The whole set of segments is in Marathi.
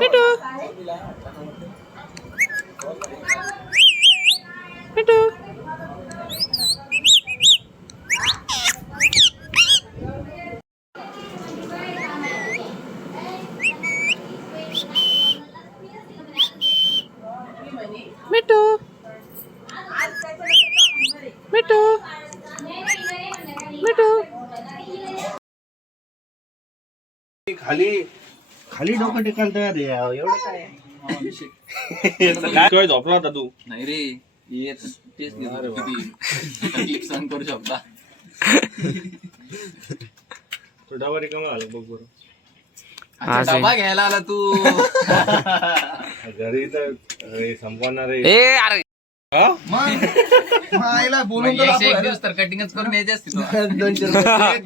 मिठू मिठू मिठू मिठू मिठू खाली खाली डोकं टेकायला तयार आहे एवढं काय काय झोपला होता तू? नाही रे येत तेच किती तकलीफ सहन करू शकता. तो डबा रिकामा आला बघ बरं. अच्छा, डबा घ्यायला आला तू. घरी तर संपवणार आहे. ए अरे बोलून एक दिवस तर कटिंगच करून यायची असते तुला.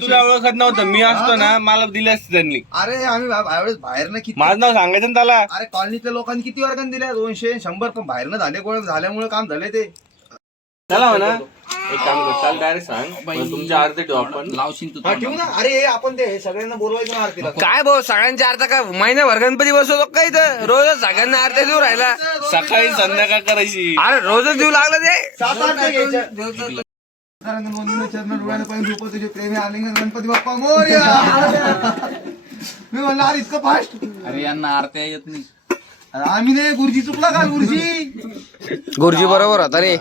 तुला ओळखत नव्हतं मी असतो ना मला दिले असते त्यांनी. अरे आम्ही यावेळेस बाहेर ना किती माझं नाव सांगायचं ना त्याला. अरे कॉलनीतल्या लोकांनी किती वर्गाने दिल्या 200 100 पण बाहेर ना झाले कोण झाल्यामुळे काम झाले ते. चला म्हणा एक काम कर चाल डायरेक्ट सांग पण तुमच्या अर्धे ठेवू आपण. लावशील तू हा ठेवू ना. अरे आपण ते सगळ्यांना बोलवायचं ना आरतीला. काय भाऊ सगळ्यांच्या अर्थ काय महिनाभर गणपती बसवतो काय तर रोजच सगळ्यांना अर्थ देऊ राहिला. सकाळी संध्याकाळ करायची. अरे रोजच देऊ लागलं ते. 7-8 घ्यायच्या. चरण डोळ्याने पाहिजे झोपत तुझे प्रेमी आलिंगन गणपती बाप्पा मोरया. मी म्हणलं अरे इतकं फास्ट. अरे यांना आरत्या येत नाही. आम्ही नाही गुरुजी चुकला का गुरुजी. गुरुजी बरोबर होता रे.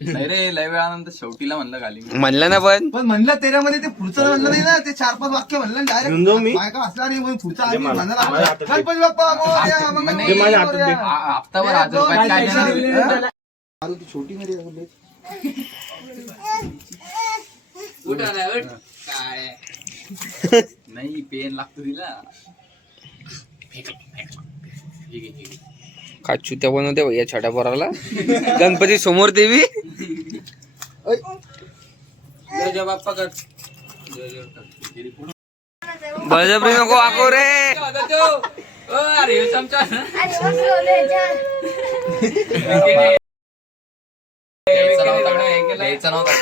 नाही रे लय वेळानंतर शेवटीला म्हणलं खाली. म्हणलं ना पण म्हणलं त्याच्यामध्ये ते पुढचं म्हणलं नाही ना ते 4-5 वाक्य म्हणलं घेऊन जाऊ मी? डायरेक्ट असला नाही मग पुढचा आम्ही मला- म्हणणार मला हातात दे. गणपती बाप्पा मोरया, मंगल नाही, ते माझ्या हातात दे. हप्तावर 1000 रुपयात काय देणार रे? अरे ती छोटी मध्ये नाही पेन लागतो तिला. काय चुत्या बनवते भैया छोट्या पोराला. गणपती समोर देवी. बळजबरी नको वाकव रे. अरे चमचा द्यायचा नव्हता.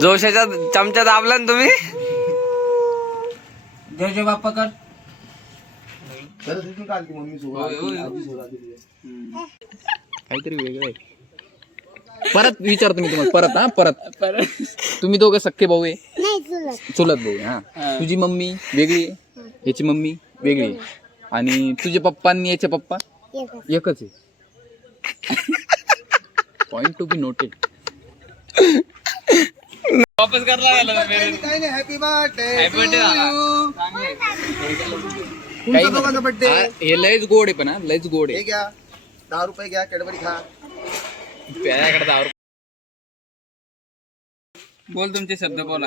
जोशाचा चमचा दाबला ना तुम्ही. जय जय बाप्पा कर. काढली मम्मी काहीतरी वेगळं आहे. परत विचारतो मी तुम्हाला परत हा परत तुम्ही दोघं सख्खे भाऊ आहे. चुलत भाऊ हा. तुझी मम्मी वेगळी आहे याची मम्मी वेगळी आहे आणि तुझे पप्पा आणि याचे पप्पा एकच आहे. Point to be noted. वापस करला काही नाही. Happy birthday birthday. हे लयच गोड आहे पण हा लयच गोड हे आहे. घ्या 10 रुपये घ्या कॅडबरी खा. त्याच्याकडे 10 रुपये. बोल तुमचे शब्द बोला.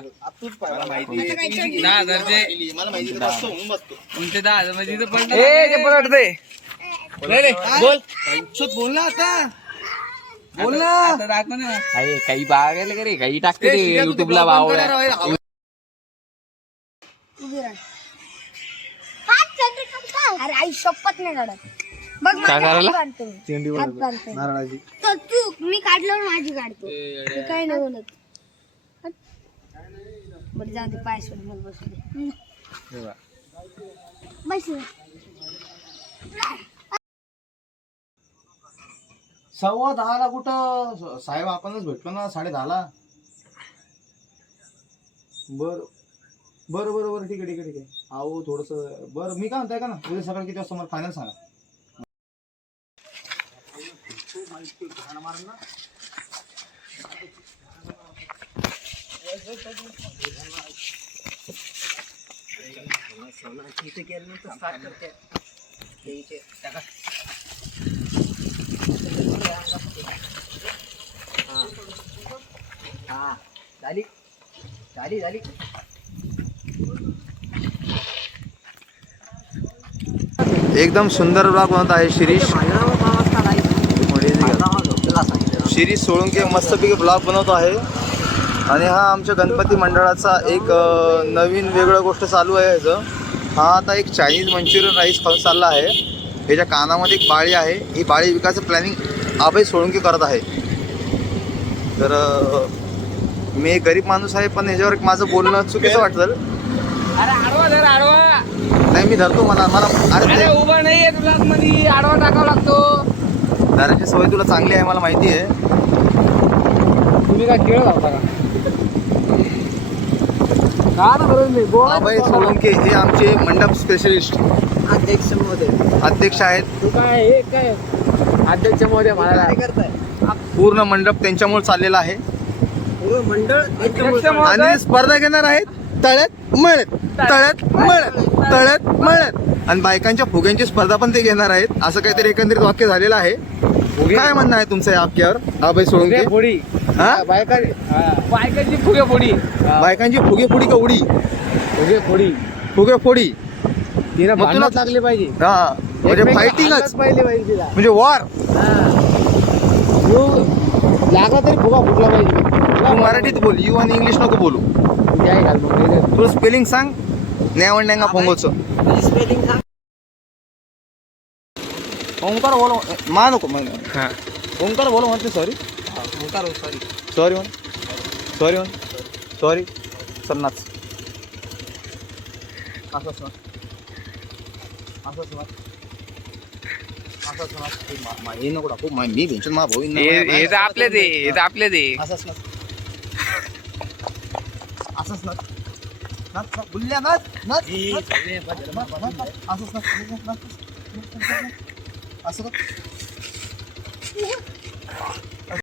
मला माहिती आहे. 10,000चे मला माहिती आहे, बसतो म्हणून बसतो. तुमचे 10,000 मध्ये तर पडलं. ते पलटते. बोल शोध बोल ना आता. बोल ना. आता दाखव ना. काही बागायला का रे काही टाकते ए, शिक्या तू ते युट्यूबला ब्लॉग बंद वावड्या. करा रे. अरे आई शपथ नाही काढत बघ काय करायला? नारळाची तर तू मी काढलं माझी काढतो मी काही नाही बोलत बरं जाऊ दे पाय सोड मग बसू दे बस 10:15 कुठं साहेब आपणच भेटलो ना 10:30. बर बरं बरं बरं ठीक आहे ठीक आहे ठीक आहे. अहो थोडस बरं मी काय म्हणताय का ना उद्या सकाळी किती वाजता मला फायनल सांगा. झाली झाली झाली. एकदम सुंदर ब्लॉग बनवत आहे शिरीष. शिरीष सोळुंके मस्तपैकी ब्लॉग बनवतो आहे आणि हा आमच्या गणपती मंडळाचा एक नवीन वेगळं गोष्ट चालू आहे ह्याचं. हा आता एक चायनीज मंचुरियन राईस खाऊन चालला आहे. ह्याच्या कानामध्ये एक बाळी आहे. ही बाळी विकायचं प्लॅनिंग अभय सोळुंके करत आहे. तर मी एक गरीब माणूस आहे पण ह्याच्यावर माझं बोलणं चुकीचं वाटतं. नाही मी धरतो मला मला अरे अरे उभा नाहीये तुला मध्ये आडवा टाकावा लागतो. धरायची सवय तुला चांगली आहे मला माहिती आहे. तुम्ही काय खेळत होता का? अभय सोळंके हे आमचे मंडप स्पेशलिस्ट अध्यक्ष आहेत. तू काय हे काय अध्यक्ष महोदय मला पूर्ण मंडप त्यांच्यामुळे चाललेला आहे. अध्यक्ष महोदय. आणि स्पर्धा घेणार आहेत तळ्यात मळत तळ्यात मळत तळ्यात मळत आणि बायकांच्या फुग्यांची स्पर्धा पण ते घेणार आहेत. असं काहीतरी एकंदरीत वाक्य झालेलं आहे. काय म्हणणं आहे तुमचं या वाक्यावर अभय सोळंके? फोडी हा बायकांची फुगे फोडी बायकांची फुगे फोडी का उडी? फुगे फोडी फुगे फोडी तिला मग तुला- भांडणात लागले पाहिजे. हा म्हणजे फायटिंगच पाहिले पाहिजे तिला. म्हणजे वॉर. लागला तरी फुगा फुटला पाहिजे. तू मराठीत बोल यू आणि इंग्लिश नको बोलू. काय घाल मग तू स्पेलिंग सांग न्यावंड्यांगा फोंगोचं. ओंकार बोलो मा नको ओंकार बोलो म्हणते सॉरी सॉरी म्हण सॉरी म्हण सॉरी सन्नाच असंच म्हण असंच म्हण असंच म्हण. हे नको टाकू मी भेटून मा भाऊ हे तर आपले दे हे तर आपले दे. असंच ना असंच ना नाच बुल्ल्या नाच नाच असंच ना असं